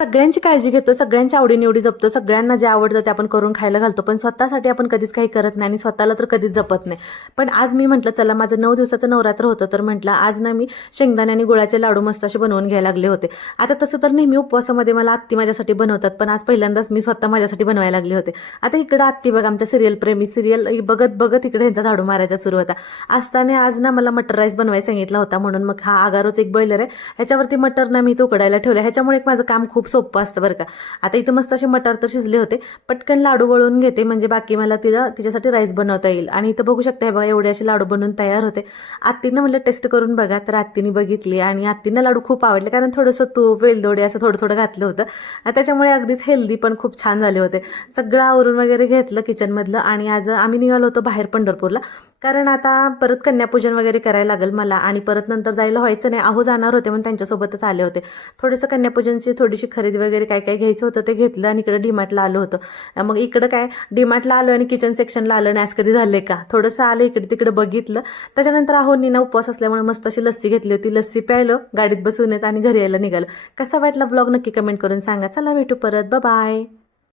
सगळ्यांची काळजी घेतो, सगळ्यांच्या आवडीनिवडी जपतो, सगळ्यांना जे आवडतं ते आपण करून खायला घालतो, पण स्वतःसाठी आपण कधीच काही करत नाही आणि स्वतःला तर कधीच जपत नाही. पण आज मी म्हटलं चला, माझं 9 दिवसाचं नवरात्र होतं, तर म्हटलं आज ना मी शेंगदाणे आणि गुळाचे लाडू मस्त असे बनवून घ्यायला लागले होते. आता तसं तर नेहमी उपवासामध्ये मला आत्ती माझ्यासाठी बनवतात, पण आज पहिल्यांदाच मी स्वतः माझ्यासाठी बनवायला लागले होते. आता इकडं आत्ती बघा, आमच्या सिरियल प्रेमी, सिरियल बघत बघत इकडे ह्यांचा झाडू मारायचा सुरू होता. असताना आज ना मला मटर राईस बनवायला सांगितला होता, म्हणून मग हा आगारोच एक बॉयलर आहे, ह्याच्यावरती मटर ना मी तो उकडायला ठेवला. ह्याच्यामुळे एक माझं काम खूप सोपं असतं बरं का. आता इथं मस्त असे मटार तर शिजले होते, पटकन लाडू वळून घेते, म्हणजे बाकी मला तिच्यासाठी राईस बनवता येईल. आणि इथं बघू शकता, हे बघा एवढे असे लाडू बनवून तयार होते. आत्तीनं म्हटलं टेस्ट करून बघा, तर आत्तीने बघितली आणि आत्तीनं लाडू खूप आवडले, कारण थोडंसं तूप वेलदोडे असं थोडं थोडं घातलं होतं आणि त्याच्यामुळे अगदीच हेल्दी पण खूप छान झाले होते. सगळं आवरून वगैरे घेतलं किचनमधलं आणि आज आम्ही निघालो होतो बाहेर पंढरपूरला, कारण आता परत कन्यापूजन वगैरे करायला लागेल मला आणि परत नंतर जायला व्हायचं नाही. अहो जाणार होते म्हणून त्यांच्यासोबतच आले होते. थोडंसं कन्यापूजनची थोडीशी खरेदी वगैरे काय काय घ्यायचं होतं ते घेतलं आणि इकडे डीमार्टला आलो होतं. मग इकडं काय, डीमार्टला आलो आणि किचन सेक्शनला आलं नाही, असं कधी झाले का. थोडंसं आलं इकडे तिकडे बघितलं. त्याच्यानंतर अहो नीना उपवास असल्यामुळे मस्त अशी लस्सी घेतली होती, लस्सी प्यायलो गाडीत बसूनच आणि घरी यायला निघालो. कसा वाटला ब्लॉग नक्की कमेंट करून सांगा. चला भेटू परत, बाय.